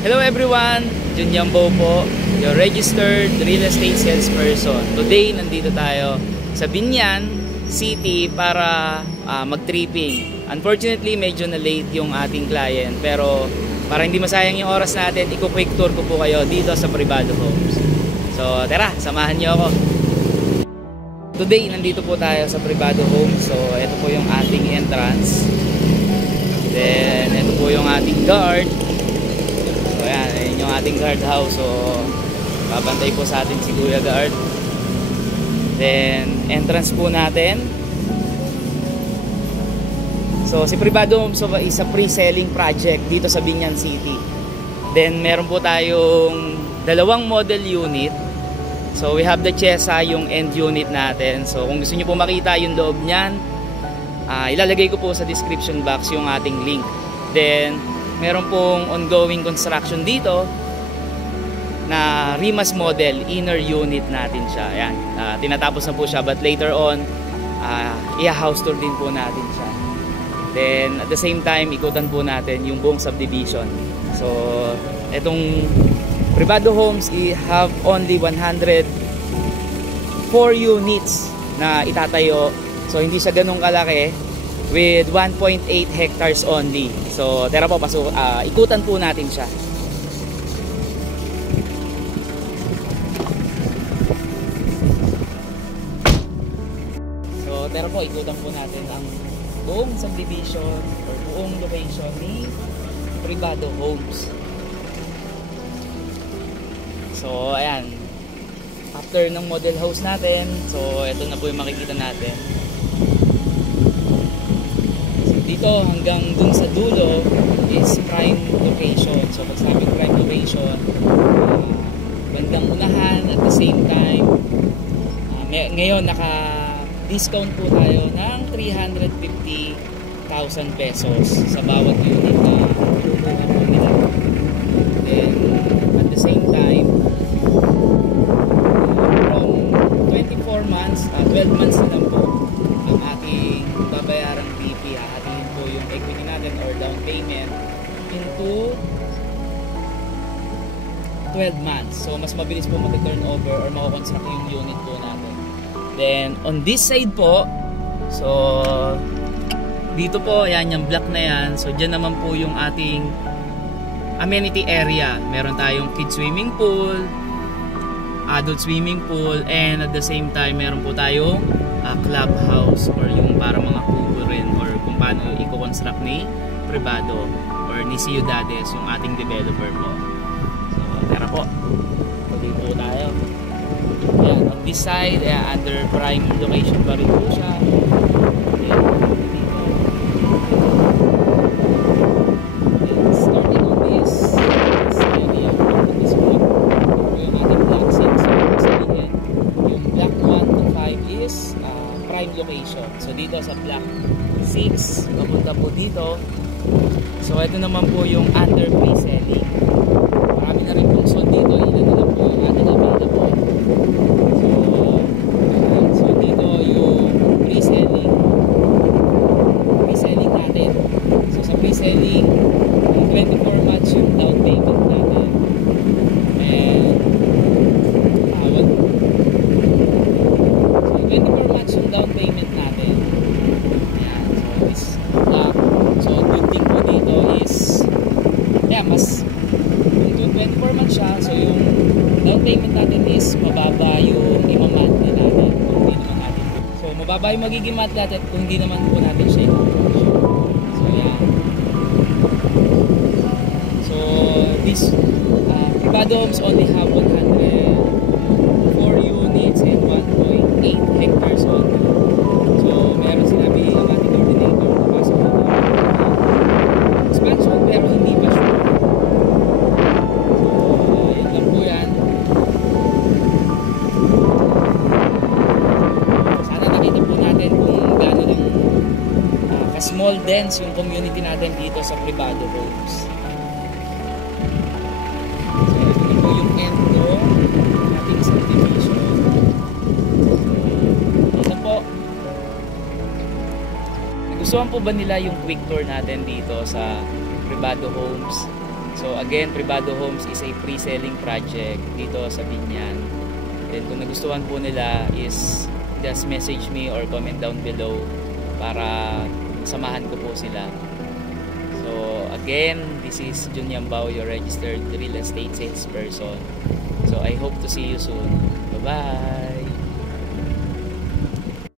Hello everyone, Junyambo po, your registered real estate salesperson. Today, nandito tayo sa Biñan City para mag-tripping. Unfortunately, medyo na late yung ating client, pero para hindi masayang yung oras natin, iko-quick tour ko po kayo dito sa Privado Homes. So tara, samahan niyo ako. Today, nandito po tayo sa Privado Homes. So ito po yung ating entrance. Then ito po yung ating guard. So ayan yung ating guard house. So babantay po sa atin si Kuya Guard. Then entrance po natin. So si Privado Homes is a pre-selling project dito sa Biñan City. Then meron po tayong dalawang model unit. So we have the Chesa, yung end unit natin. So kung gusto niyo po makita yung loob niyan, ilalagay ko po sa description box yung ating link. Then meron pong ongoing construction dito na Rimas model, inner unit natin siya. Ayan, tinatapos na po siya, but later on i-house tour din po natin siya. Then at the same time, ikutan po natin yung buong subdivision. So etong Privado Homes, we have only 104 units na itatayo. So hindi siya ganun kalaki, with 1.8 hectares only. So tara po, ikutan po natin siya. So tara po, ikutan po natin ang buong subdivision or buong location ni Privado Homes. So ayan, after ng model house natin, so ito na po yung makikita natin. So dito hanggang dun sa dulo is prime location. So pag sabi prime location, bandang unahan, at the same time ngayon naka discount po tayo ng 350,000 pesos sa bawat unit na pinukuha po nila. Then at the same time, from 24 months, 12 months na lang po ang ating babayarang BP. Hahatiin po yung equity natin or down payment into 12 months. So mas mabilis po mag-turnover or makakonstruct yung unit po natin. Then on this side po, so dito po, ayan yung block na yan. So dyan naman po yung ating amenity area. Meron tayong kids swimming pool, adult swimming pool, and at the same time meron po tayong clubhouse or yung para mga kubo rin, or kung paano i-construct ni Privado or ni Ciudades, yung ating developer po. So tara po, tuloy po tayo. Ayan, on this side, under prime location pa rin po siya. Location. So dito sa block 6 papunta po dito. So ito naman po yung under pre-selling. Marami na rin pong sold dito. Ilan na lang po yung ating available. So dito yung pre-selling natin. So sa pre-selling, 24 months yung down payment natin. And 24 months yung down payment natin. Ayan, so this so good thing po dito is mas kung 24 months siya, so yung down payment natin is mababa yung imamat na natin kung hindi naman natin. So mababa yung magiging mat natin kung hindi naman po natin siya i-approach. So yan. So this Privado Homes only have 104 units and 1.8 hectares only. So meron sinabi ang ating coordinator na pasok na expansion, pero hindi pa sure. So yun lang po yan. Sana nakita po natin kung gaano lang ka-small dense yung community natin dito sa Privado Homes. So ito na po yung end ng ating subdivision. Nagustuhan po ba nila yung quick tour natin dito sa Privado Homes? So again, Privado Homes is a pre-selling project dito sa Biñan. And kung nagustuhan po nila is just message me or comment down below para samahan ko po sila. So again, this is Jun Yambao, your registered real estate salesperson. So I hope to see you soon. Bye-bye!